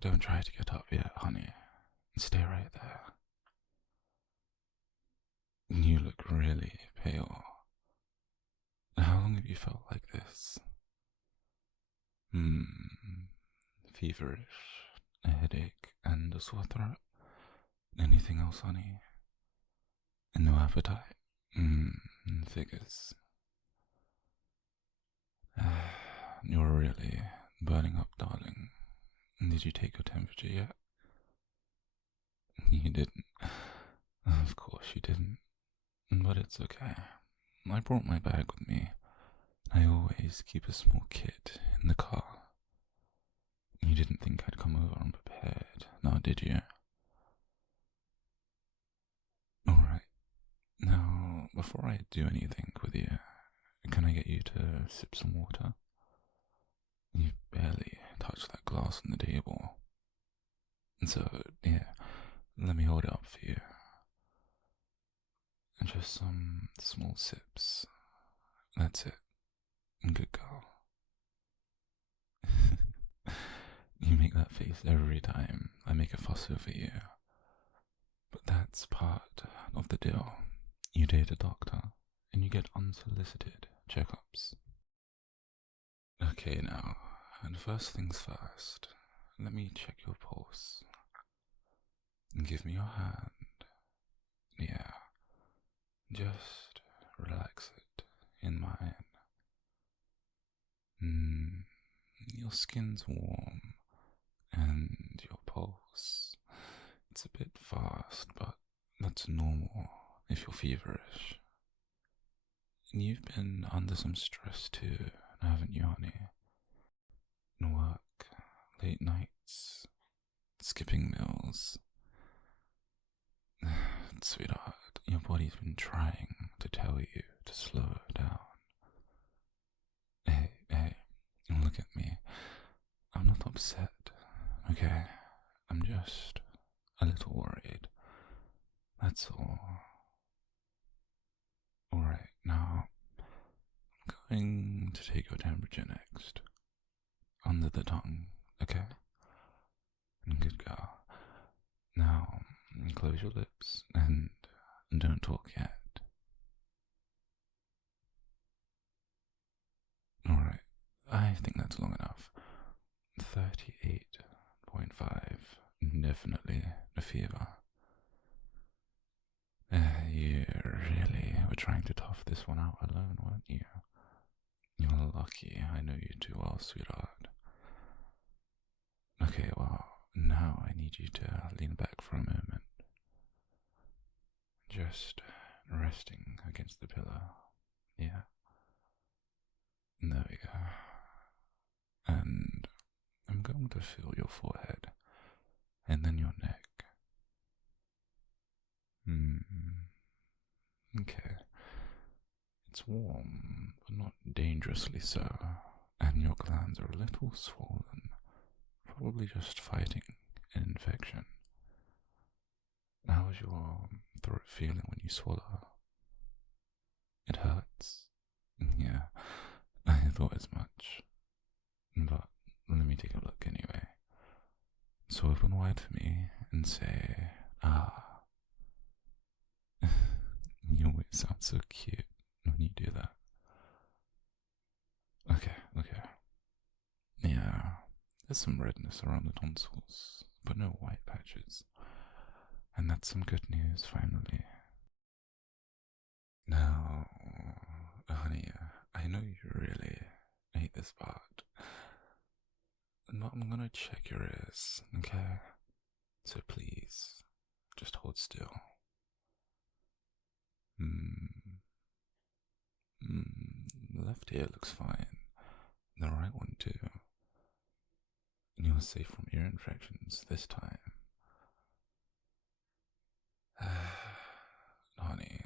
don't try to get up yet, honey. Stay right there. You look really pale. How long have you felt like this? Feverish, a headache, and a sore throat. Anything else, honey? No appetite? Figures. You're really burning up, darling. Did you take your temperature yet? You didn't. Of course you didn't. But it's okay. I brought my bag with me. I always keep a small kit in the car. You didn't think I'd come over unprepared, now did you? Alright. Now, before I do anything with you, can I get you to sip some water? You've barely touched that glass on the table. So, yeah, let me hold it up for you. And just some small sips. That's it. Good girl. You make that face every time I make a fuss over you. But that's part of the deal. You date a doctor, and you get unsolicited checkups. Okay now, and first things first, let me check your pulse. Give me your hand. Yeah, just relax it in mine. Your skin's warm, and your pulse, it's a bit fast, but that's normal if you're feverish. And you've been under some stress too, haven't you, honey? Work, late nights, skipping meals. Sweetheart, your body's been trying to tell you to slow down. Hey, look at me. I'm not upset, okay? I'm just a little worried. That's all. Alright, now I'm going to take your temperature next. Under the tongue, okay? Good girl. Now, close your lips and don't talk yet. Alright, I think that's long enough. 38.5, definitely a fever. You really were trying to tough this one out alone, weren't you? You're lucky I know you too well, sweetheart. Okay, well, now I need you to lean back for a moment. Just resting against the pillow. Yeah. There we go. And I'm going to feel your forehead and then your neck. Okay. It's warm, but not dangerously so, and your glands are a little swollen, probably just fighting an infection. How's your throat feeling when you swallow? It hurts? Yeah, I thought as much. But let me take a look anyway. So open wide for me and say, ah. You always sound so cute when you do that. Okay. Yeah, there's some redness around the tonsils, but no white patches. And that's some good news, finally. Now, honey, I know you really hate this part, but I'm gonna check your ears, okay? So please, just hold still. Left ear looks fine. The right one too. And you're safe from ear infections this time. Honey,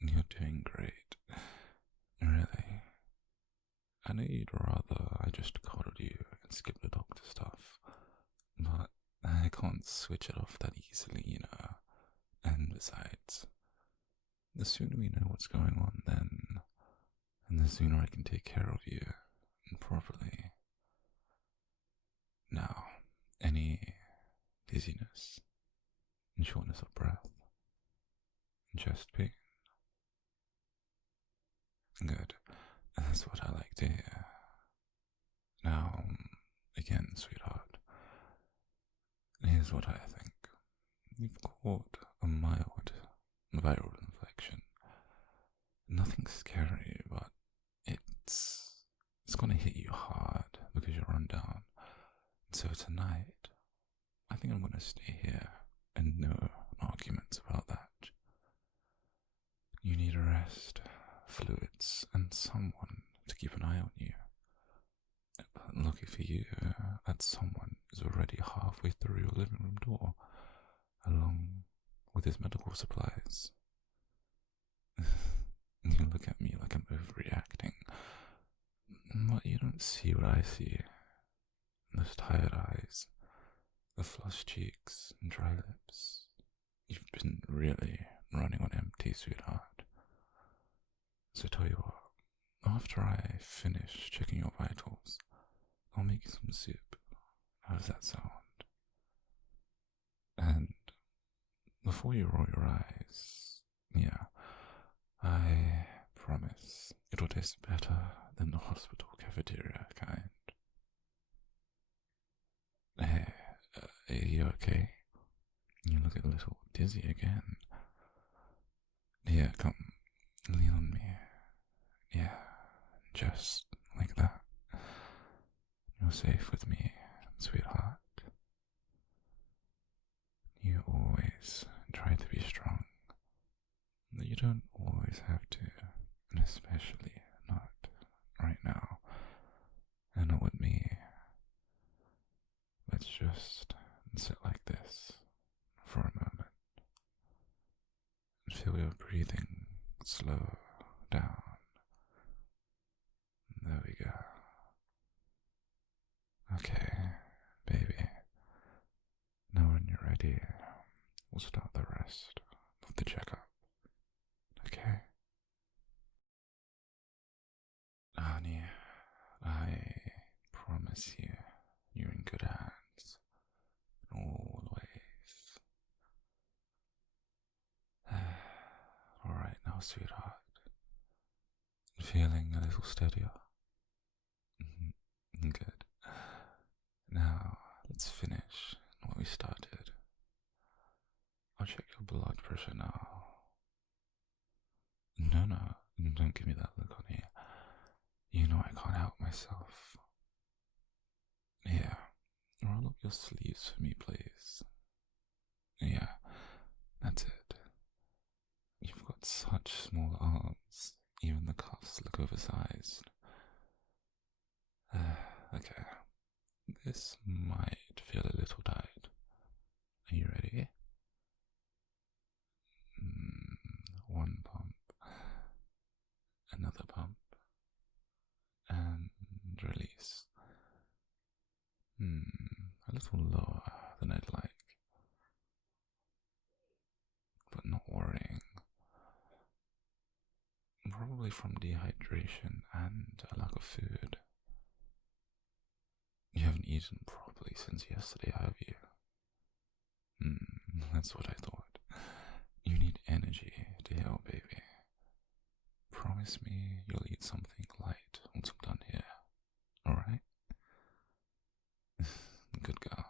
you're doing great. Really. I know you'd rather I just coddled you and skip the doctor stuff, but I can't switch it off that easily, you know. And besides, the sooner we know what's going on then, and the sooner I can take care of you properly. Now, any dizziness, and shortness of breath, and chest pain. Good. That's what I like to hear. Now, again, sweetheart, here's what I think. You've caught a mild viral infection. Nothing scary, but it's gonna hit you hard because you're run down. So tonight, I think I'm gonna stay here and no arguments about that. You need a rest, fluids, and someone to keep an eye on you. But lucky for you, that someone is already halfway through your living room door, along with his medical supplies. You look at me like I'm overreacting, but you don't see what I see. Those tired eyes, the flushed cheeks and dry lips. You've been really running on empty, sweetheart. So tell you what, after I finish checking your vitals, I'll make you some soup. How does that sound? And before you roll your eyes, yeah, I promise it'll taste better than the hospital cafeteria kind. Hey, are you okay? You look a little dizzy again. Here, come, lean on me. Yeah, just like that. You're safe with me, sweetheart. You always try to be strong. You don't always have to, and especially not right now. And not with me. Let's just sit like this for a moment. Feel your breathing slow down. There we go. Okay, baby. Now when you're ready, we'll start the rest of the checkup. Okay? Honey, I promise you, you're in good hands. Always. Alright now, sweetheart. Feeling a little steadier? Good. Now, let's finish what we started. I'll check your blood pressure now. No, don't give me that look, honey. You know I can't help myself. Here, roll up your sleeves for me, please. Yeah, that's it. You've got such small arms, even the cuffs look oversized. Okay, this might feel a little tight. Are you ready? One pump, another pump, and release. A little lower than I'd like, but not worrying. Probably from dehydration and a lack of food. You haven't eaten properly since yesterday, have you? That's what I thought. You need energy to heal, baby. Promise me you'll eat something light once I'm done here, alright? Good girl.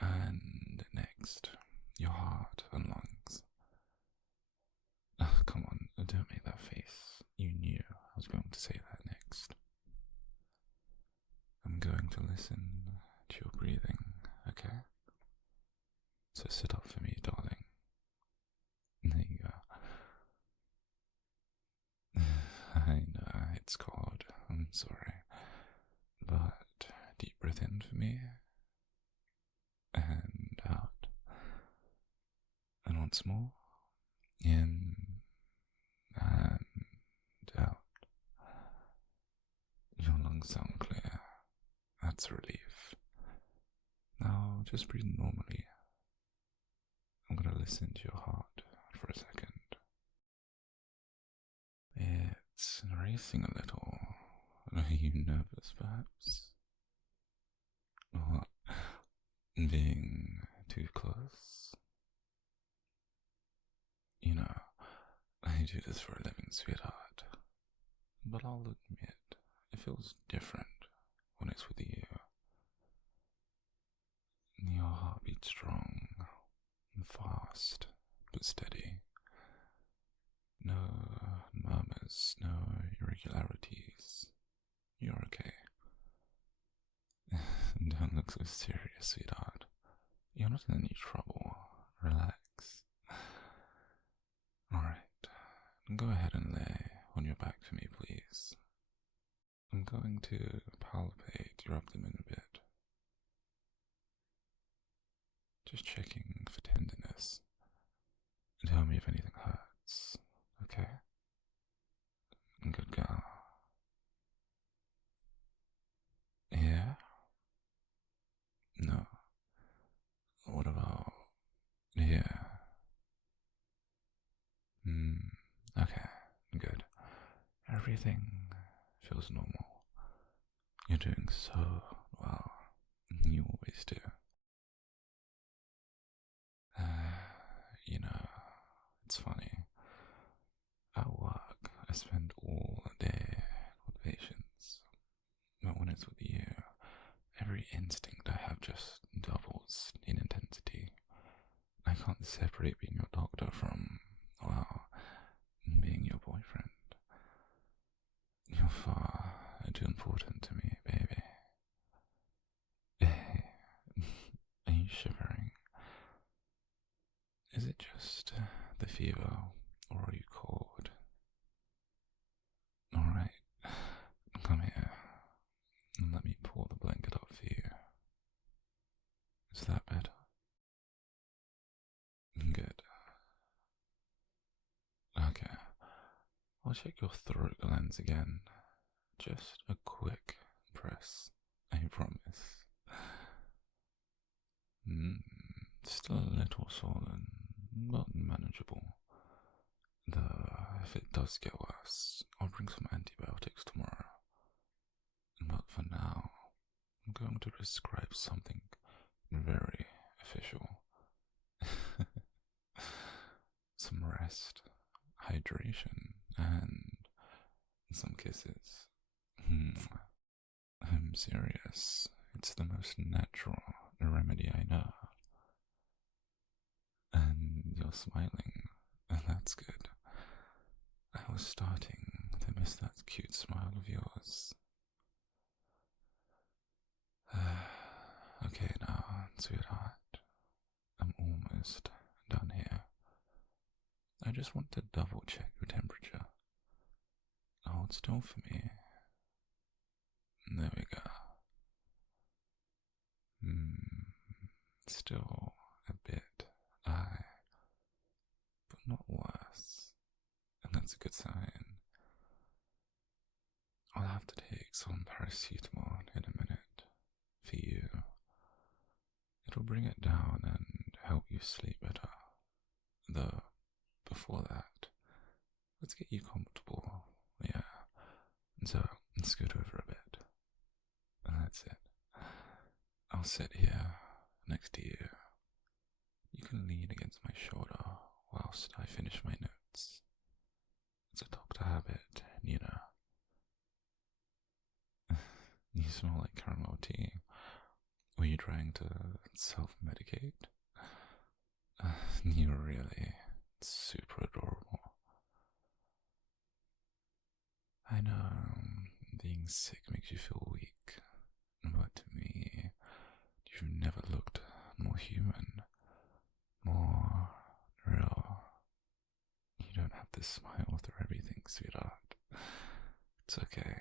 And next, your heart and lungs. Come on, don't make that face. You knew I was going to say that next. I'm going to listen to your breathing, okay? So sit up for me, darling. There you go. I know, it's cold. I'm sorry. But deep breath in for me. And out. And once more. In and out. Your lungs sound clear. That's a relief. Now just breathe normally. I'm gonna listen to your heart for a second. It's racing a little. Are you nervous, perhaps? What? being too close. You know, I do this for a living, sweetheart. But I'll admit, it feels different when it's with you. Your heart beats strong and fast, but steady. No murmurs, no irregularities. You're okay. Don't look so serious, sweetheart. You're not in any trouble. Relax. Alright, go ahead and lay on your back for me, please. I'm going to palpate your abdomen a bit. Just checking for tenderness. Tell me if anything hurts, okay? Good girl. Yeah? No. What about here? Okay, good. Everything feels normal. You're doing so well. You always do. You know, it's funny. At work, I spend all day with patients. But when it's with you, every instinct I have just doubles in intensity. I can't separate being your doctor from, well, being your boyfriend. You're far too important to me, baby. Are you shivering? Is it just the fever, or are you cold? Alright, come here, and let me pull the blanket up for you. Is that better? Good. Okay, I'll check your throat glands again. Just a quick press, I promise. Still a little swollen, but manageable. Though, if it does get worse, I'll bring some antibiotics tomorrow. But for now, I'm going to prescribe something very official. Some rest, hydration, and some kisses. I'm serious. It's the most natural remedy I know. And you're smiling, and that's good. I was starting to miss that cute smile of yours. Okay now, sweetheart. I'm almost done here. I just want to double check your temperature. Hold still for me. There we go. Still a bit high, but not worse. And that's a good sign. I'll have to take some paracetamol in a minute for you. It'll bring it down and help you sleep better. Though, before that, let's get you comfortable. Yeah. And so, scoot over a bit. And that's it. I'll sit here next to you. You can lean against my shoulder whilst I finish my notes. It's a doctor habit, you know. You smell like caramel tea. Were you trying to self-medicate? You're really super adorable. I know being sick makes you feel weak, but to me, you've never looked more human, more real. You don't have to smile through everything, sweetheart. It's okay.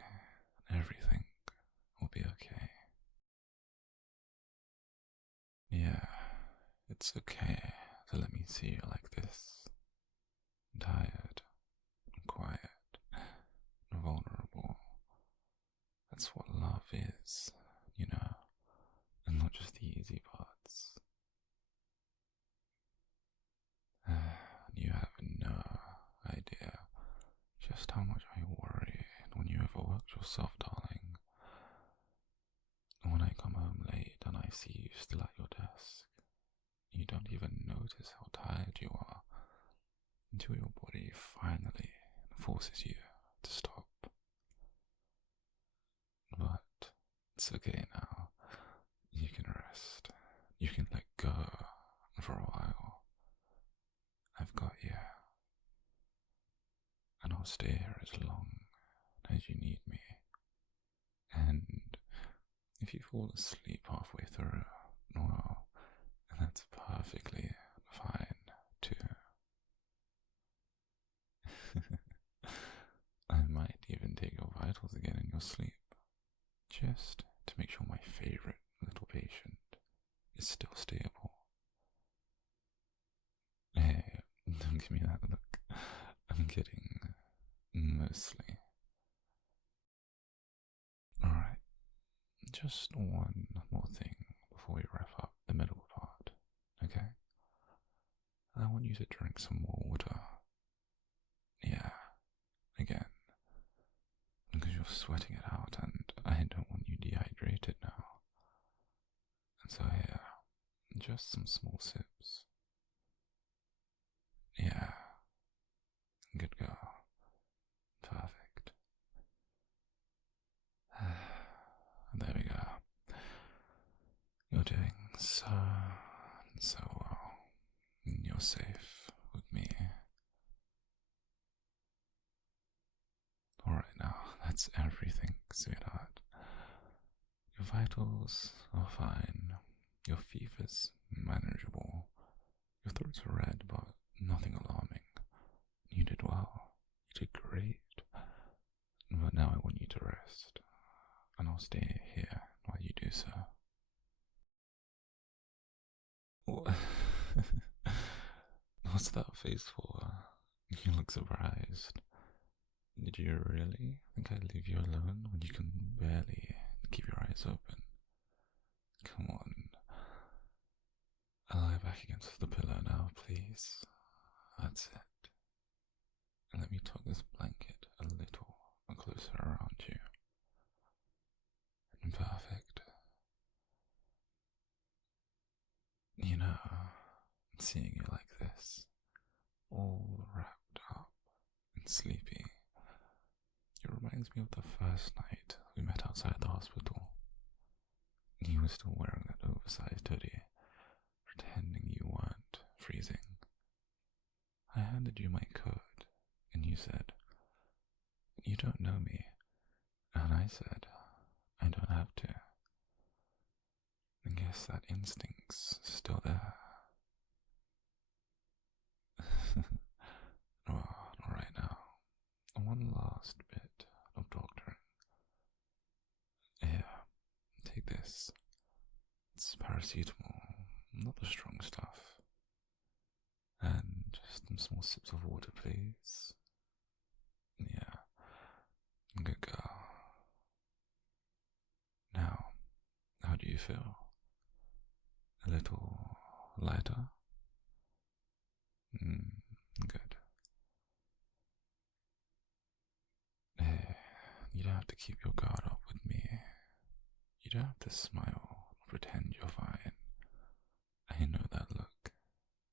Everything will be okay. Yeah, it's okay to let me see you like this. Tired, and quiet, and vulnerable. That's what love is, you know, and not just the easy parts. You have no idea just how much I worry when you overwork yourself, darling. When I come home late and I see you still at your desk, task. You don't even notice how tired you are until your body finally forces you to stop. But it's okay now. You can rest. You can let go for a while. I've got you. And I'll stay here as long as you need me. And if you fall asleep halfway through, well, that's perfectly fine too. I might even take your vitals again in your sleep, just to make sure my favorite little patient is still stable. Hey, don't give me that look. I'm kidding, mostly. Alright, just one more thing before we wrap up the middle part, okay? I want you to drink some more water. Yeah, again. Because you're sweating it out and I don't want you dehydrated now. And so here, just some small sips. Yeah, good girl. Perfect. There we go. You're doing so well. You're safe with me. Alright now, that's everything, sweetheart. Your vitals are fine. Your fever's manageable. Your throat's red, but nothing alarming. You did well. You did great. But now I want you to rest. And I'll stay here while you do so. What's that face for? You look surprised. Did you really think I'd leave you alone when you can barely keep your eyes open? Come on. Lie back against the pillow now, please. That's it. And let me tuck this blanket a little closer around you. Perfect. You know, seeing you like this, all wrapped up and sleepy, it reminds me of the first night we met outside the hospital. You were still wearing that oversized hoodie, pretending you weren't freezing. I handed you my coat, and you said, "You don't know me," and I said, "I don't have to." I guess that instinct's still there. Well, not right now. One last bit of doctoring. Here, take this. It's paracetamol, not the strong stuff. And just some small sips of water, please. Yeah, good girl. Now, how do you feel? A little lighter? Good. Hey, you don't have to keep your guard up with me. You don't have to smile or pretend you're fine. I know that look.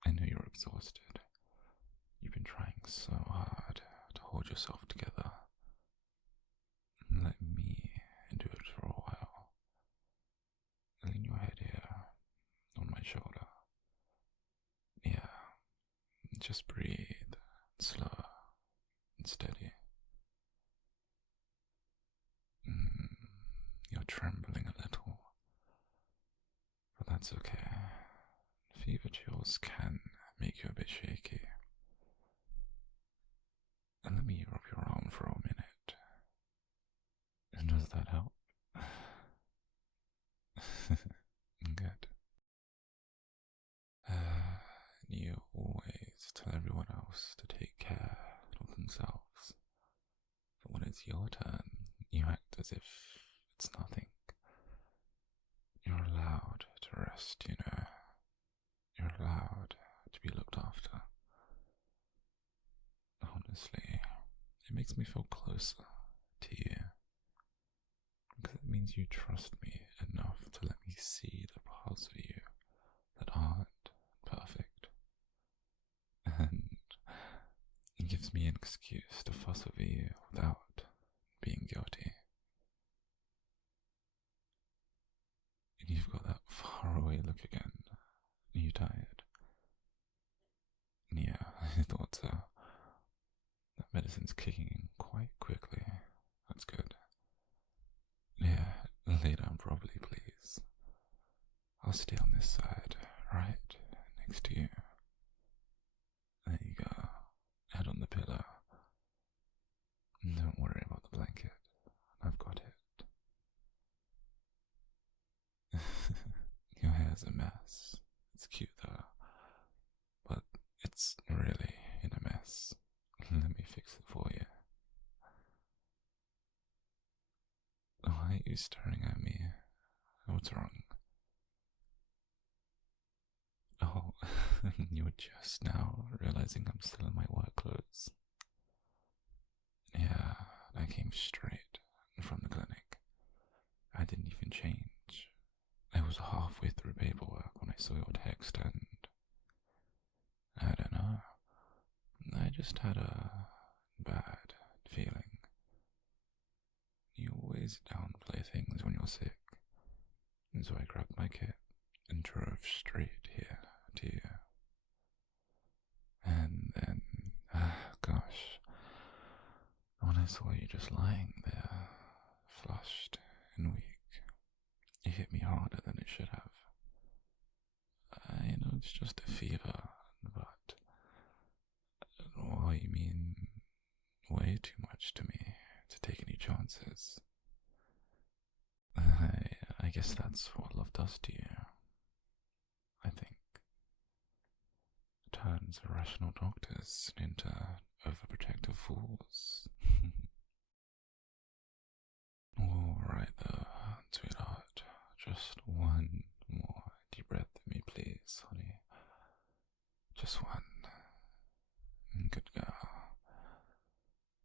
I know you're exhausted. You've been trying so hard to hold yourself together. Let me do it for a while. Lean your head here on my shoulder. Yeah, just breathe, slow and steady. You're trembling a little, but that's okay. Fever chills can make you a bit shaky. And let me rub your arm for a minute. And does that help? Good. You always tell everyone else to take care of themselves. But when it's your turn, you act as if it's nothing. You're allowed to rest, you know. You're allowed to be looked after. Honestly, it makes me feel closer to you. Because it means you trust me enough to let me see the parts of you excuse to fuss over you without being guilty. And you've got that faraway look again. Are you tired? Yeah, I thought so. That medicine's kicking in quite quickly. That's good. Yeah, lay down properly, please. I'll stay on this side, right next to you. There you go. Head on the pillow. Don't worry about the blanket. I've got it. Your hair's a mess. It's cute though. But it's really in a mess. Let me fix it for you. Why are you staring at me? What's wrong? Oh, you're just now realizing I'm still in my work clothes. Yeah, I came straight from the clinic. I didn't even change. I was halfway through paperwork when I saw your text and I don't know. I just had a bad feeling. You always downplay things when you're sick. And so I grabbed my kit and drove straight here to you. And then, gosh, when I saw you just lying there, flushed and weak, it hit me harder than it should have. I know it's just a fever, but you mean way too much to me to take any chances. I guess that's what love does to you. I think it turns irrational doctors into overprotective fools. Alright though, sweetheart. Just one more deep breath with me, please, honey. Just one. Good girl.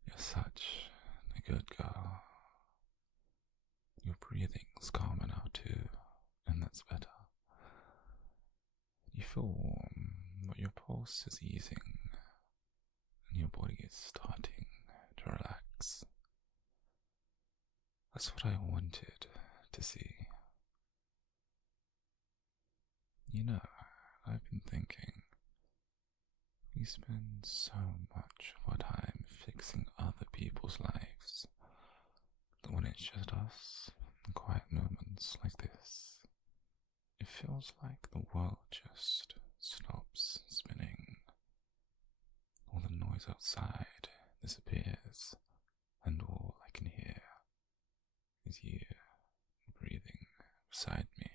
You're such a good girl. Your breathing's calmer now too, and that's better. You feel warm, but your pulse is easing, and your body is starting to relax. That's what I wanted to see. You know, I've been thinking, we spend so much of our time fixing other people's lives, that when it's just us, in quiet moments like this, it feels like the world just stops spinning. All the noise outside disappears, and all I can hear is you breathing beside me.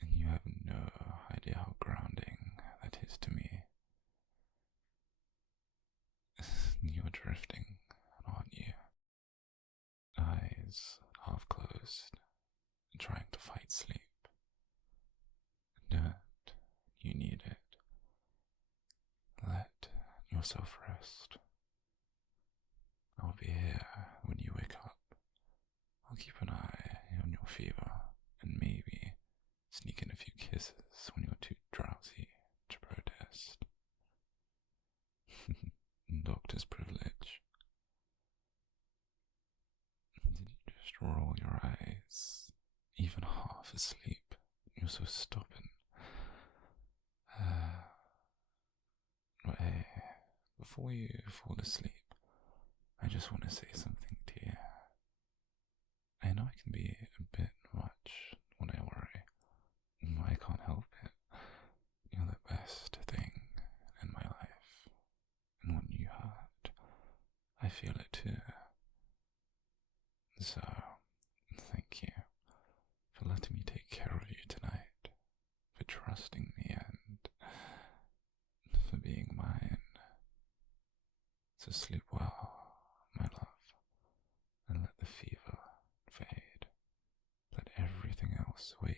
And you have no idea how grounding that is to me. You're drifting, aren't you? Eyes half closed, trying to fight sleep. Don't you need it? Let yourself rest. I'll be here when you wake up. I'll keep an eye on your fever and maybe sneak in a few kisses when you're too drowsy to protest. Doctor's privilege. Did you just roll your eyes, even half asleep? You're so stubborn. But hey, before you fall asleep, I just want to say something to you. I know I can be a bit much when I worry. I can't help it. You're the best thing in my life. And when you hurt, I feel it too. So, thank you for letting me take care of you tonight, for trusting me and for being mine. So sleep well, my love, and let the fever fade. Let everything else wait